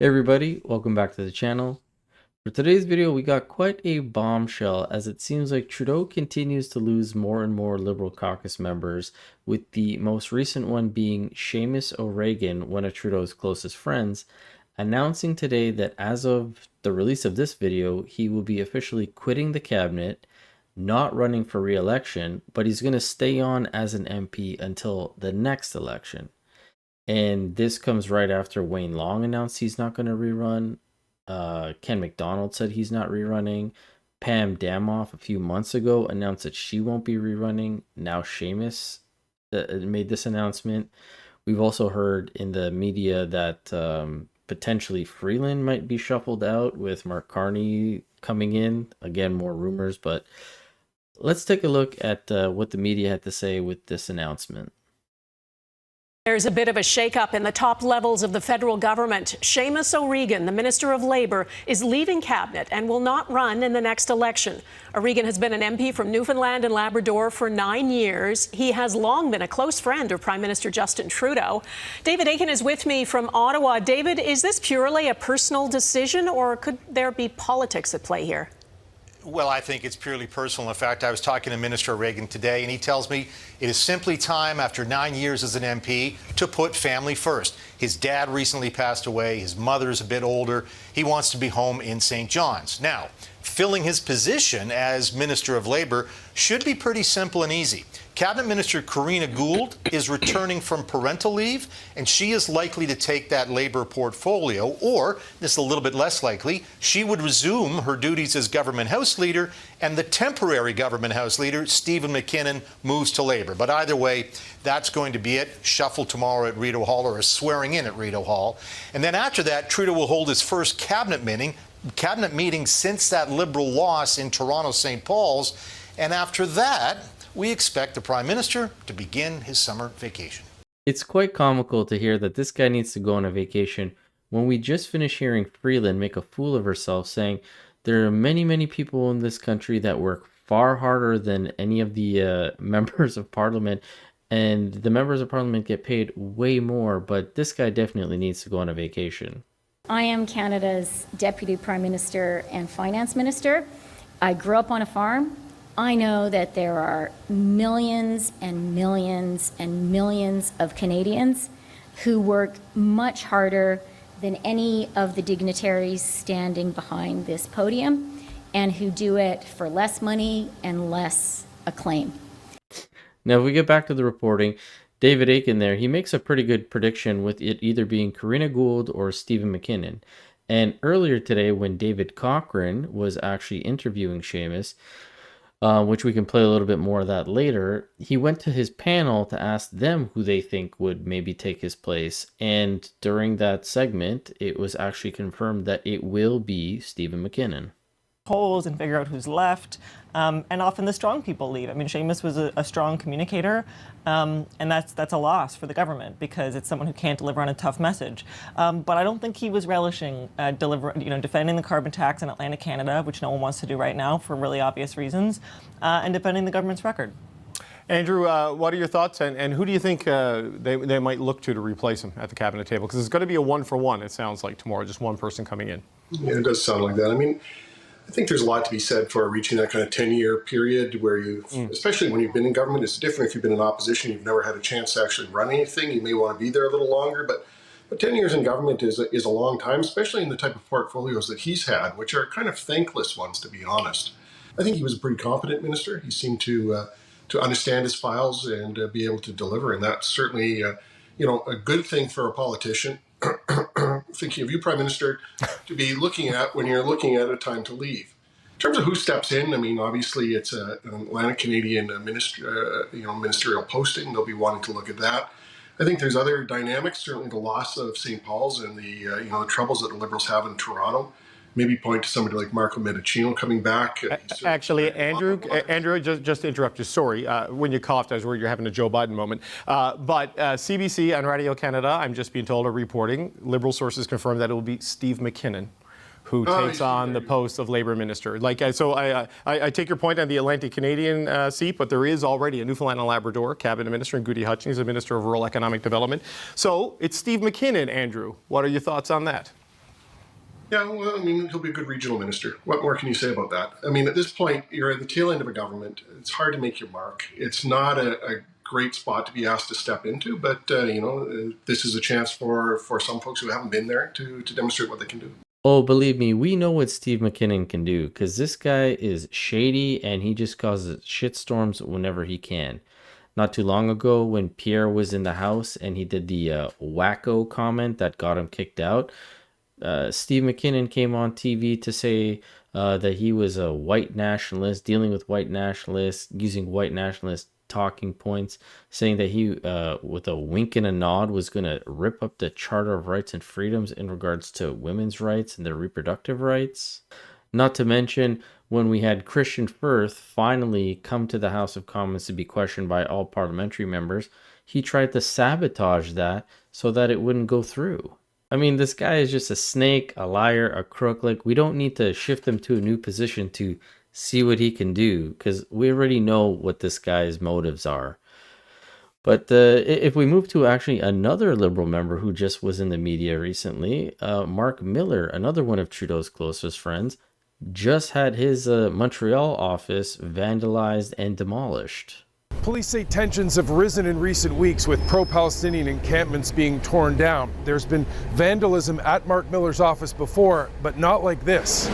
Hey everybody, welcome back to the channel. For today's video, we got quite a bombshell as it seems like Trudeau continues to lose more and more Liberal caucus members, with the most recent one being Seamus O'Regan, one of Trudeau's closest friends, announcing today that as of the release of this video, he will be officially quitting the cabinet, not running for re-election, but he's going to stay on as an MP until the next election. And this comes right after Wayne Long announced he's not going to rerun. Ken McDonald said he's not rerunning. Pam Damoff a few months ago announced that she won't be rerunning. Now Seamus made this announcement. We've also heard in the media that potentially Freeland might be shuffled out with Mark Carney coming in. Again, more rumors, but let's take a look at what the media had to say with this announcement. There's a bit of a shakeup in the top levels of the federal government. Seamus O'Regan, the Minister of Labour, is leaving cabinet and will not run in the next election. O'Regan has been an MP from Newfoundland and Labrador for 9 years. He has long been a close friend of Prime Minister Justin Trudeau. David Akin is with me from Ottawa. David, is this purely a personal decision, or could there be politics at play here? Well, I think it's purely personal. In fact, I was talking to Minister Reagan today, and he tells me it is simply time, after 9 years as an MP, to put family first. His dad recently passed away. His mother's a bit older. He wants to be home in St. John's. Now, filling his position as Minister of Labour should be pretty simple and easy. Cabinet Minister Karina Gould is returning from parental leave, and she is likely to take that Labour portfolio, or, this is a little bit less likely, she would resume her duties as Government House Leader, and the temporary Government House Leader, Stephen McKinnon, moves to Labour. But either way, that's going to be it. Shuffle tomorrow at Rideau Hall, or a swearing in at Rideau Hall. And then after that, Trudeau will hold his first cabinet meeting since that Liberal loss in Toronto St. Paul's. And after that, we expect the Prime Minister to begin his summer vacation. It's quite comical to hear that this guy needs to go on a vacation when we just finished hearing Freeland make a fool of herself, saying there are many people in this country that work far harder than any of the members of parliament, and the members of parliament get paid way more, but this guy definitely needs to go on a vacation. I am Canada's Deputy Prime Minister and Finance Minister. I grew up on a farm. I know that there are millions and millions and millions of Canadians who work much harder than any of the dignitaries standing behind this podium, and who do it for less money and less acclaim. Now, if we get back to the reporting, David Akin there, he makes a pretty good prediction with it either being Karina Gould or Stephen McKinnon. And earlier today, when David Cochrane was actually interviewing Seamus, which we can play a little bit more of that later, he went to his panel to ask them who they think would maybe take his place. And during that segment, it was actually confirmed that it will be Stephen McKinnon. Polls and figure out who's left, and often the strong people leave. I mean, Seamus was a strong communicator, and that's a loss for the government because it's someone who can't deliver on a tough message. But I don't think he was relishing defending the carbon tax in Atlantic Canada, which no one wants to do right now for really obvious reasons, and defending the government's record. Andrew, what are your thoughts, and who do you think they might look to replace him at the cabinet table? Because it's going to be a one-for-one, it sounds like, tomorrow, just one person coming in. Yeah, it does sound like that. I mean, I think there's a lot to be said for reaching that kind of 10-year period where you, especially when you've been in government, it's different if you've been in opposition, you've never had a chance to actually run anything. You may want to be there a little longer, but 10 years in government is a long time, especially in the type of portfolios that he's had, which are kind of thankless ones, to be honest. I think he was a pretty competent minister. He seemed to understand his files and be able to deliver, and that's certainly a good thing for a politician. Thinking of you, Prime Minister, to be looking at when you're looking at a time to leave. In terms of who steps in, I mean, obviously it's an Atlantic Canadian ministerial posting. They'll be wanting to look at that. I think there's other dynamics. Certainly, the loss of St. Paul's and the troubles that the Liberals have in Toronto. Maybe point to somebody like Marco Medicino coming back. Actually, Andrew, just to interrupt you, sorry. When you coughed, I was worried you're having a Joe Biden moment. But CBC and Radio Canada, I'm just being told, are reporting, Liberal sources confirm that it will be Steve McKinnon who takes on the post of Labour Minister. So I take your point on the Atlantic Canadian seat, but there is already a Newfoundland and Labrador Cabinet Minister, and Goody Hutchings is a Minister of Rural Economic Development. So it's Steve McKinnon, Andrew. What are your thoughts on that? Yeah, well, I mean, he'll be a good regional minister. What more can you say about that? I mean, at this point, you're at the tail end of a government. It's hard to make your mark. It's not a great spot to be asked to step into, but this is a chance for some folks who haven't been there to demonstrate what they can do. Oh, believe me, we know what Steve McKinnon can do because this guy is shady and he just causes shitstorms whenever he can. Not too long ago, when Pierre was in the house and he did the wacko comment that got him kicked out, Steve McKinnon came on TV to say that he was a white nationalist, dealing with white nationalists, using white nationalist talking points, saying that he, with a wink and a nod, was going to rip up the Charter of Rights and Freedoms in regards to women's rights and their reproductive rights. Not to mention, when we had Christian Firth finally come to the House of Commons to be questioned by all parliamentary members, he tried to sabotage that so that it wouldn't go through. I mean, this guy is just a snake, a liar, a crook. Like, we don't need to shift him to a new position to see what he can do because we already know what this guy's motives are. But if we move to actually another Liberal member who just was in the media recently, Mark Miller, another one of Trudeau's closest friends, just had his Montreal office vandalized and demolished. Police say tensions have risen in recent weeks with pro-Palestinian encampments being torn down. There's been vandalism at Mark Miller's office before, but not like this.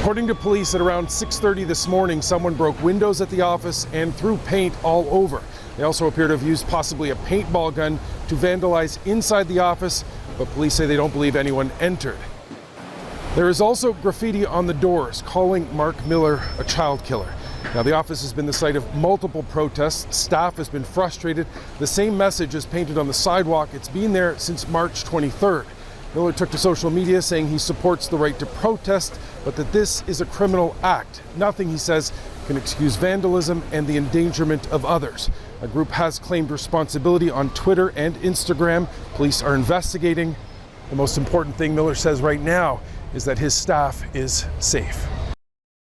According to police, at around 6:30 this morning, someone broke windows at the office and threw paint all over. They also appear to have used possibly a paintball gun to vandalize inside the office, but police say they don't believe anyone entered. There is also graffiti on the doors calling Mark Miller a child killer. Now, the office has been the site of multiple protests. Staff has been frustrated. The same message is painted on the sidewalk. It's been there since March 23rd. Miller took to social media saying he supports the right to protest, but that this is a criminal act. Nothing, he says, can excuse vandalism and the endangerment of others. A group has claimed responsibility on Twitter and Instagram. Police are investigating. The most important thing Miller says right now is that his staff is safe.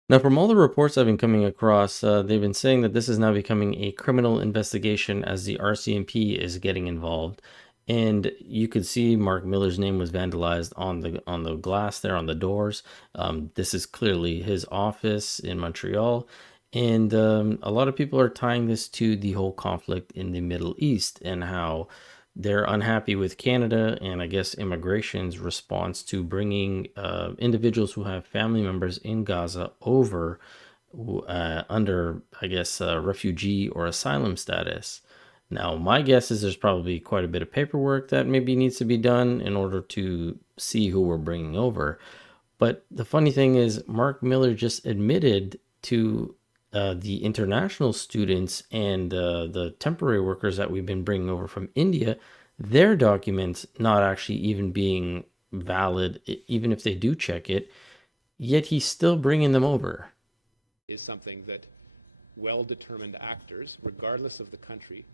Now, from all the reports I've been coming across, they've been saying that this is now becoming a criminal investigation as the RCMP is getting involved. And you could see Mark Miller's name was vandalized on the glass there on the doors. This is clearly his office in Montreal. And a lot of people are tying this to the whole conflict in the Middle East and how they're unhappy with Canada and I guess immigration's response to bringing individuals who have family members in Gaza over under, I guess, refugee or asylum status. Now, my guess is there's probably quite a bit of paperwork that maybe needs to be done in order to see who we're bringing over. But the funny thing is, Mark Miller just admitted to the international students and the temporary workers that we've been bringing over from India, their documents not actually even being valid, even if they do check it, yet he's still bringing them over. Is something that well-determined actors, regardless of the country,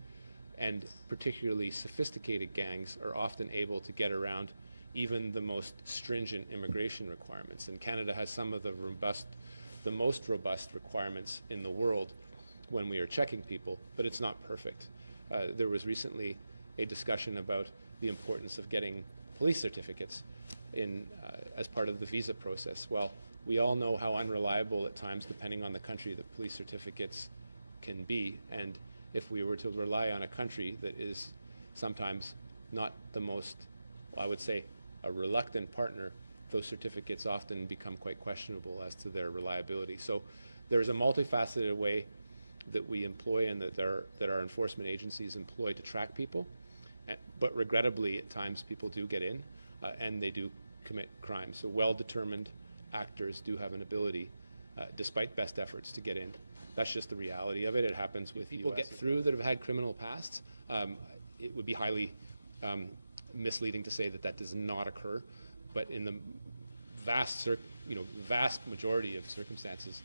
and particularly sophisticated gangs, are often able to get around even the most stringent immigration requirements. And Canada has some of the most robust requirements in the world when we are checking people, but it's not perfect. There was recently a discussion about the importance of getting police certificates as part of the visa process. Well, we all know how unreliable at times, depending on the country, that police certificates can be. And if we were to rely on a country that is sometimes not the most, well, I would say, a reluctant partner, those certificates often become quite questionable as to their reliability. So there's a multifaceted way that we employ and that our enforcement agencies employ to track people. But regrettably, at times, people do get in and they do commit crimes. So well-determined actors do have an ability, despite best efforts, to get in. That's just the reality of it. It happens with people get through that have had criminal pasts. It would be highly misleading to say that that does not occur, but in the vast majority of circumstances,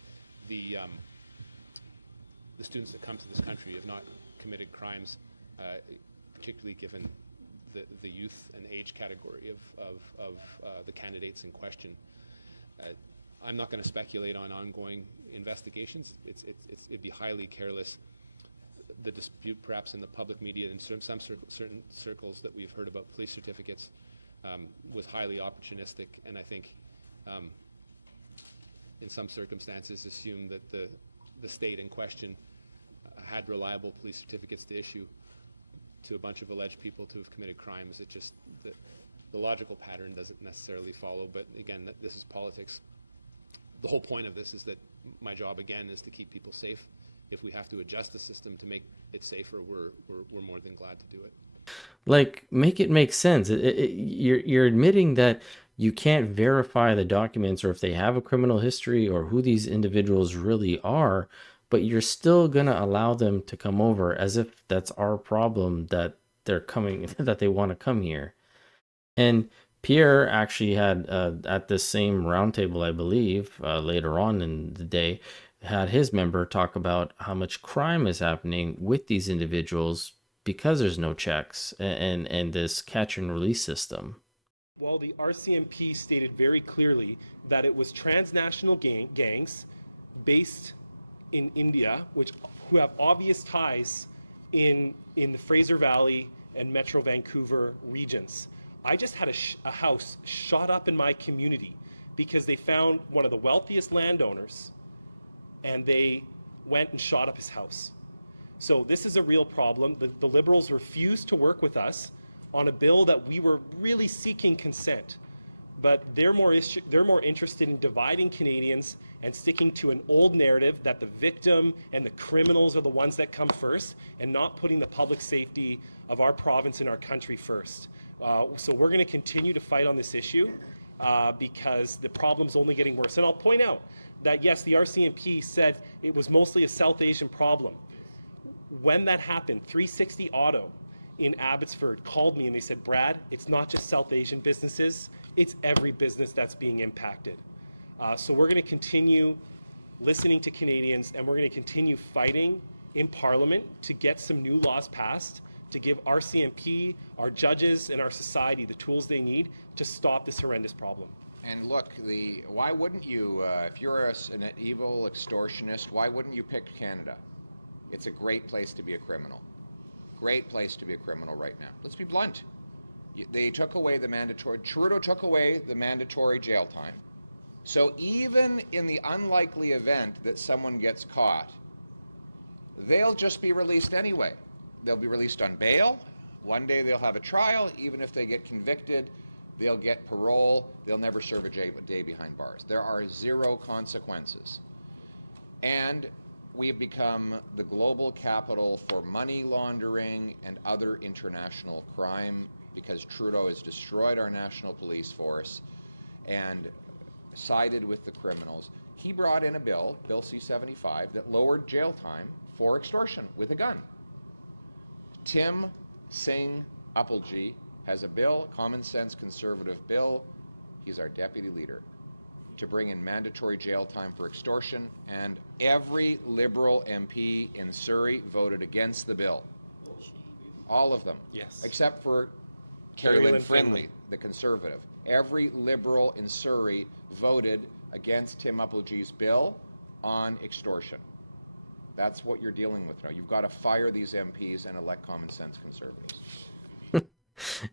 the students that come to this country have not committed crimes, particularly given the youth and age category of the candidates in question. I'm not going to speculate on ongoing investigations. It'd be highly careless. The dispute, perhaps in the public media, in certain circles that we've heard about police certificates, was highly opportunistic, and I think in some circumstances assumed that the state in question had reliable police certificates to issue to a bunch of alleged people to have committed crimes. It just, the logical pattern doesn't necessarily follow, but again, this is politics. The whole point of this is that my job, again, is to keep people safe. If we have to adjust the system to make it safer, we're more than glad to do it. Like, make it make sense. You're admitting that you can't verify the documents or if they have a criminal history or who these individuals really are, but you're still gonna allow them to come over as if that's our problem that they're coming, that they want to come here. And Pierre actually had at this same roundtable, I believe, later on in the day, had his member talk about how much crime is happening with these individuals because there's no checks and this catch and release system. Well, the RCMP stated very clearly that it was transnational gangs based in India, who have obvious ties in the Fraser Valley and Metro Vancouver regions. I just had a house shot up in my community because they found one of the wealthiest landowners and they went and shot up his house. So this is a real problem. The Liberals refused to work with us on a bill that we were really seeking consent, but they're more interested in dividing Canadians and sticking to an old narrative that the victim and the criminals are the ones that come first, and not putting the public safety of our province and our country first. So we're going to continue to fight on this issue because the problem's only getting worse. And I'll point out that yes, the RCMP said it was mostly a South Asian problem. When that happened, 360 Auto in Abbotsford called me and they said, Brad, it's not just South Asian businesses, it's every business that's being impacted. So we're going to continue listening to Canadians, and we're going to continue fighting in Parliament to get some new laws passed to give RCMP, our judges, and our society the tools they need to stop this horrendous problem. And look, why wouldn't you, if you're an evil extortionist, why wouldn't you pick Canada? It's a great place to be a criminal. Great place to be a criminal right now. Let's be blunt. They took away Trudeau took away the mandatory jail time. So even in the unlikely event that someone gets caught, they'll just be released anyway. They'll be released on bail. One day they'll have a trial. Even if they get convicted, they'll get parole. They'll never serve a day behind bars. There are zero consequences. And we have become the global capital for money laundering and other international crime because Trudeau has destroyed our national police force and sided with the criminals. He brought in a bill, Bill C-75, that lowered jail time for extortion with a gun. Tim Singh Uppalji has a bill, common sense conservative bill. He's our deputy leader, to bring in mandatory jail time for extortion, and every Liberal MP in Surrey voted against the bill. All of them. Yes. Except for Carrie-Lynn Findlay, the Conservative. Every Liberal in Surrey voted against Tim Uppalji's bill on extortion. That's what you're dealing with now. You've got to fire these MPs and elect common sense Conservatives.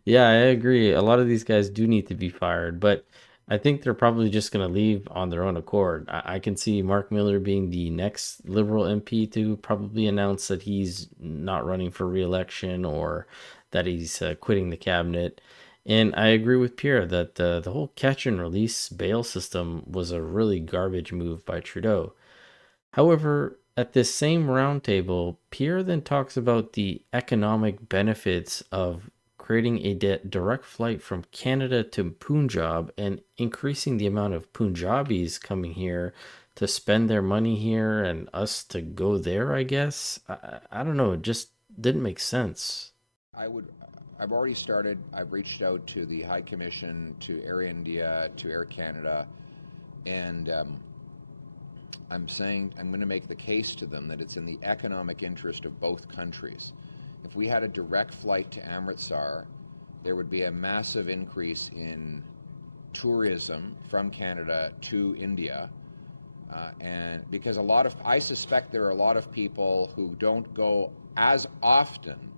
Yeah, I agree. A lot of these guys do need to be fired, but I think they're probably just going to leave on their own accord. I can see Mark Miller being the next Liberal MP to probably announce that he's not running for re-election or that he's quitting the cabinet. And I agree with Pierre that the whole catch and release bail system was a really garbage move by Trudeau. However, at this same roundtable, Pierre then talks about the economic benefits of creating a direct flight from Canada to Punjab and increasing the amount of Punjabis coming here to spend their money here and us to go there, I guess. I don't know. It just didn't make sense. I've already started. I've reached out to the High Commission, to Air India, to Air Canada, and I'm saying I'm going to make the case to them that it's in the economic interest of both countries. If we had a direct flight to Amritsar, there would be a massive increase in tourism from Canada to India. And because I suspect there are a lot of people who don't go as often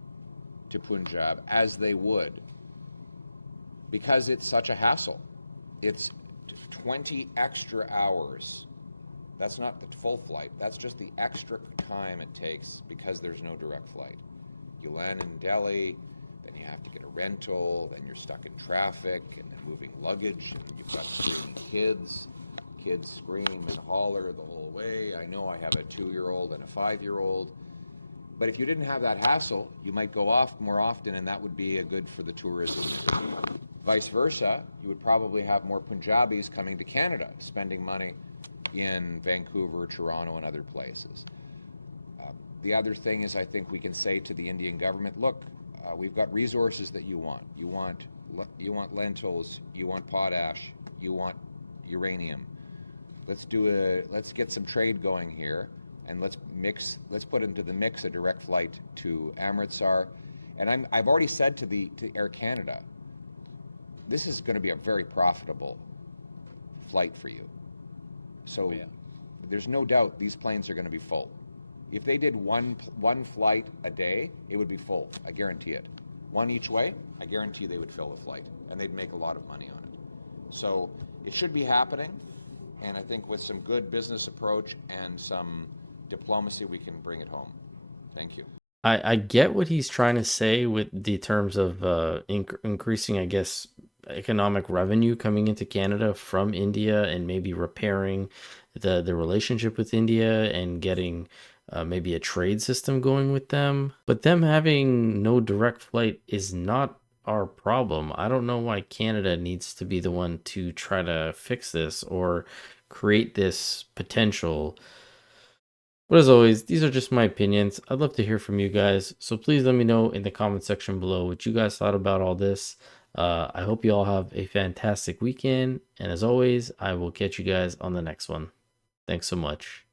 to Punjab as they would because it's such a hassle. It's 20 extra hours. That's not the full flight. That's just the extra time it takes because there's no direct flight. You land in Delhi, then you have to get a rental, then you're stuck in traffic, and then moving luggage, and you've got screaming kids. Kids scream and holler the whole way. I know I have a 2-year-old and a 5-year-old. But if you didn't have that hassle, you might go off more often, and that would be a good for the tourism there. Vice versa, you would probably have more Punjabis coming to Canada, spending money in Vancouver, Toronto, and other places. The other thing is, I think we can say to the Indian government, look, we've got resources that you want. You want lentils, you want potash, you want uranium. Let's get some trade going here, and let's put into the mix a direct flight to Amritsar. And I've already said to Air Canada, this is going to be a very profitable flight for you. So there's no doubt these planes are going to be full. If they did one flight a day, it would be full. I guarantee it. One each way, I guarantee they would fill the flight, and they'd make a lot of money on it. So it should be happening, and I think with some good business approach and some diplomacy, we can bring it home. Thank you. I get what he's trying to say with the terms of increasing, I guess, economic revenue coming into Canada from India, and maybe repairing the relationship with India, and getting maybe a trade system going with them. But them having no direct flight is not our problem. I don't know why Canada needs to be the one to try to fix this or create this potential. But as always, these are just my opinions. I'd love to hear from you guys. So please let me know in the comment section below what you guys thought about all this. I hope you all have a fantastic weekend. And as always, I will catch you guys on the next one. Thanks so much.